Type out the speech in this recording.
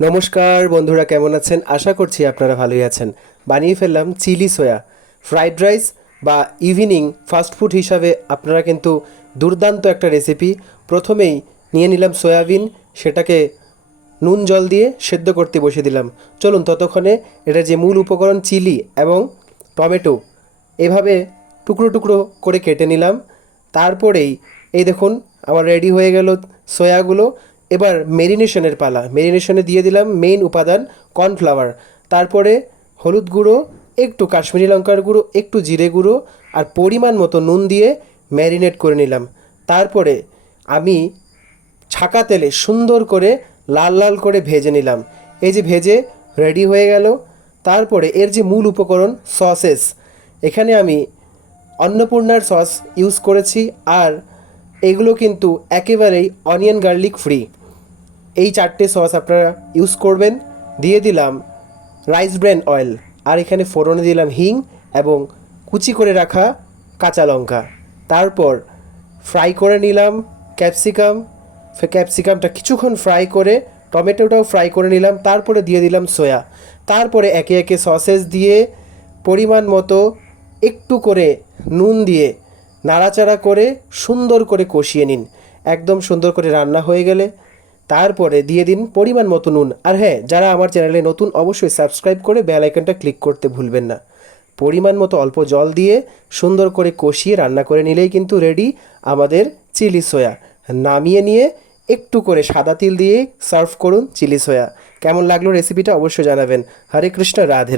নমস্কার বন্ধুরা, কেমন আছেন? আশা করছি আপনারা ভালোই আছেন। বানিয়ে ফেললাম চিলি সয়া ফ্রাইড রাইস বা ইভিনিং ফাস্টফুড হিসাবে আপনারা কিন্তু দুর্দান্ত একটা রেসিপি। প্রথমেই নিয়ে নিলাম সয়াবিন, সেটাকে নুন জল দিয়ে সেদ্ধ করতে বসিয়ে দিলাম। চলুন ততক্ষণে এটা যে মূল উপকরণ চিলি এবং টমেটো এভাবে টুকরো টুকরো করে কেটে নিলাম। তারপরেই এই দেখুন আমার রেডি হয়ে গেল সয়াগুলো। এবার মেরিনেশনের পালা। মেরিনেশনে দিয়ে দিলাম মেইন উপাদান কর্নফ্লাওয়ার, তারপরে হলুদ গুঁড়ো, একটু কাশ্মীরি লঙ্কার গুঁড়ো, একটু জিরে গুঁড়ো আর পরিমাণ মতো নুন দিয়ে ম্যারিনেট করে নিলাম। তারপরে আমি ছাকা তেলে সুন্দর করে লাল লাল করে ভেজে নিলাম। এই যে ভেজে রেডি হয়ে গেল। তারপরে এর যে মূল উপকরণ সসেস, এখানে আমি অন্নপূর্ণার সস ইউজ করেছি, আর এগুলো কিন্তু একেবারেই অনিয়ন গার্লিক ফ্রি। এই চারটে সস আপনারা ইউজ করবেন। দিয়ে দিলাম রাইস ব্র্যান অয়েল, আর এখানে ফোড়নে দিলাম হিং এবং কুচি করে রাখা কাঁচা লঙ্কা। তারপর ফ্রাই করে নিলাম ক্যাপসিকাম। ক্যাপসিকামটা কিছুক্ষণ ফ্রাই করে টমেটোটাও ফ্রাই করে নিলাম। তারপরে দিয়ে দিলাম সয়া। তারপরে একে একে সসেস দিয়ে পরিমাণ মতো একটু করে নুন দিয়ে নাড়াচাড়া করে সুন্দর করে কষিয়ে নিন। একদম সুন্দর করে রান্না হয়ে গেলে তারপরে দিয়ে দিন পরিমাণ মতো নুন। আর হ্যাঁ, যারা আমার চ্যানেলে নতুন অবশ্যই সাবস্ক্রাইব করে বেল আইকনটা ক্লিক করতে ভুলবেন না। পরিমাণ মতো অল্প জল দিয়ে সুন্দর করে কষিয়ে রান্না করে নিলেই কিন্তু রেডি আমাদের চিলি সয়া। নামিয়ে নিয়ে একটু করে সাদা তিল দিয়ে সার্ভ করুন চিলি সয়া। কেমন লাগলো রেসিপিটা অবশ্যই জানাবেন। হরে কৃষ্ণ, রাধে রাধে।